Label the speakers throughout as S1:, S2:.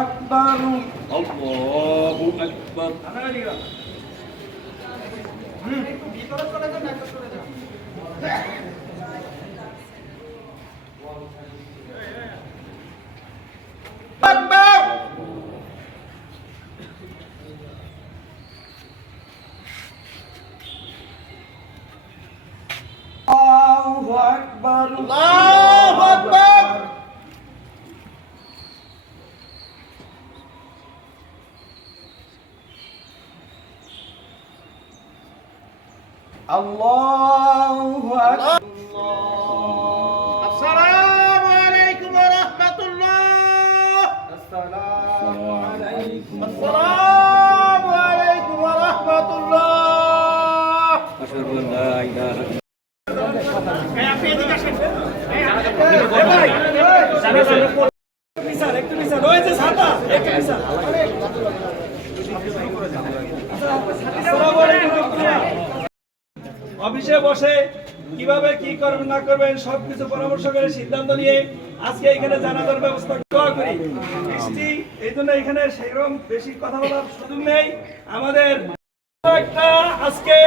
S1: أكبر
S2: الله أكبر
S1: أنا الله أكبر الله أكبر الله أكبر
S3: السلام عليكم ورحمة الله
S1: السلام عليكم
S3: السلام عليكم ورحمة الله
S2: أشهد أن لا إله إلا
S1: অফিসে বসে কীভাবে কি করবেন, না করবেন, সবকিছু পরামর্শ করে সিদ্ধান্ত নিয়ে আজকে এখানে জানাজার ব্যবস্থা করি এই জন্য এখানে সেরকম বেশি কথা বলার সুযোগ নেই। আমাদের একটা আজকে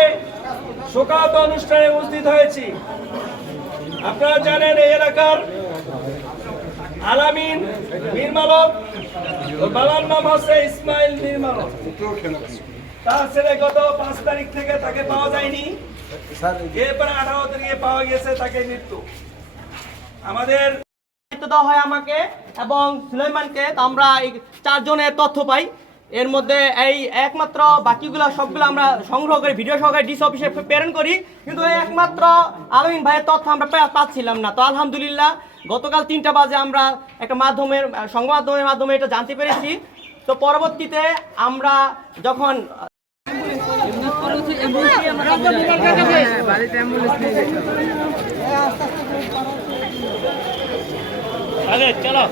S1: শোকাত অনুষ্ঠানে উপস্থিত হয়েছি। আপনারা জানেন এই এলাকার আলামিন নির্মালক বাবার নাম হচ্ছে ইসমাইল নির্মালক তার ছেলে গত পাঁচ তারিখ থেকে তাকে পাওয়া যায়নি। এরপরে আঠারো তারিখে পাওয়া গেছে তাকে মৃত্যু। আমাদের
S4: দায়িত্ব দেওয়া হয় আমাকে এবং সুলাইমানকে তো আমরা চারজনের তথ্য পাই। এর মধ্যে এই একমাত্র বাকিগুলো সবগুলো আমরা সংগ্রহ করে ভিডিও সহকারে ডিসি অফিসে প্রেরণ করি। কিন্তু একমাত্র আলমিন ভাইয়ের তথ্য আমরা পাচ্ছিলাম না। তো আলহামদুলিল্লাহ, গতকাল তিনটা বাজে আমরা একটা মাধ্যমের, সংবাদ মাধ্যমের মাধ্যমে এটা জানতে পেরেছি। তো পরবর্তীতে আমরা যখন
S3: চলো।